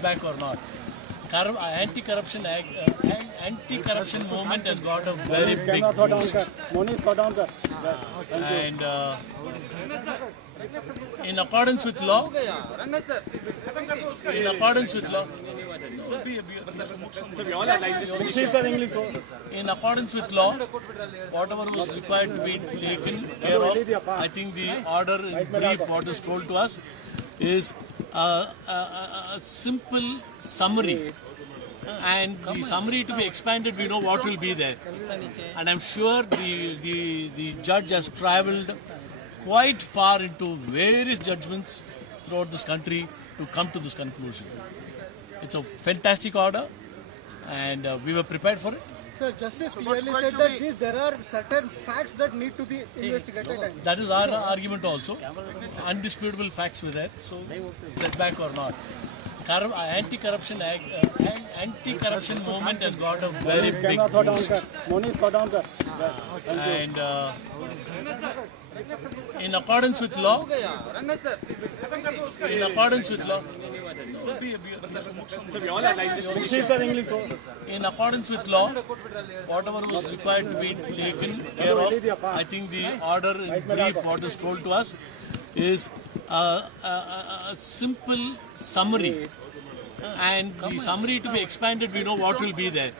setback or not. Anti-corruption anti-corruption movement has got a very big boost. And in accordance with law, in accordance with law, whatever was required to be taken care of, I think the order in brief what is told to us is a simple summary, and the summary to be expanded, we know what will be there, and I'm sure the judge has travelled quite far into various judgments throughout this country to come to this conclusion. It's a fantastic order, and we were prepared for it. Sir, Justice clearly said that there are certain facts that need to be investigated. That is our argument also. Undisputable facts were there, so setback or not. Anti-corruption movement has got a very big boost. And in accordance with law, in accordance with law, whatever was required to be taken care of, I think the order in brief what is told to us is a simple summary, and the summary to be expanded, we know what will be there,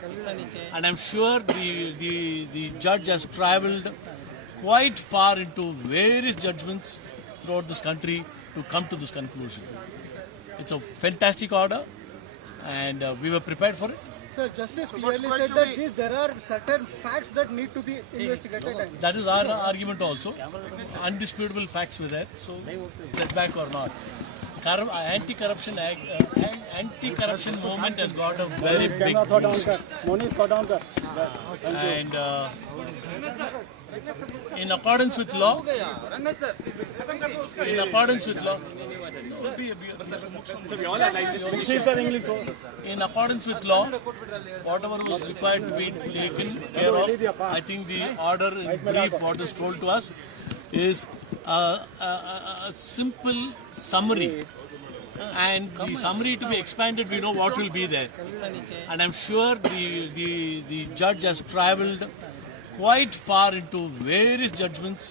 and I'm sure the judge has travelled quite far into various judgments throughout this country to come to this conclusion. It's a fantastic order, and we were prepared for it. Sir, Justice clearly said that there are certain facts that need to be investigated. That is our argument also. Undisputable facts were there, so setback or not. Anti-corruption movement has got a very big boost. And in accordance with law, whatever was required to be taken care of, I think the order in brief what is told to us is a simple summary, and the summary to be expanded, we know what will be there, and I'm sure the judge has travelled quite far into various judgments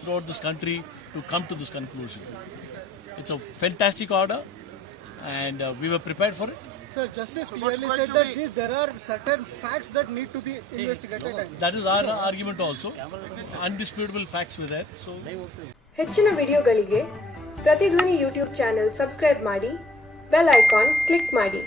throughout this country to come to this conclusion. It's a fantastic order, and we were prepared for it. Sir, Justice clearly said that there are certain facts that need to be investigated. That is our argument also. Undisputable facts were there, so. ಹೆಚ್ಚಿನ ವಿಡಿಯೋಗಳಿಗೆ ಪ್ರತಿಧ್ವನಿ YouTube channel subscribe ಮಾಡಿ, bell icon click ಮಾಡಿ.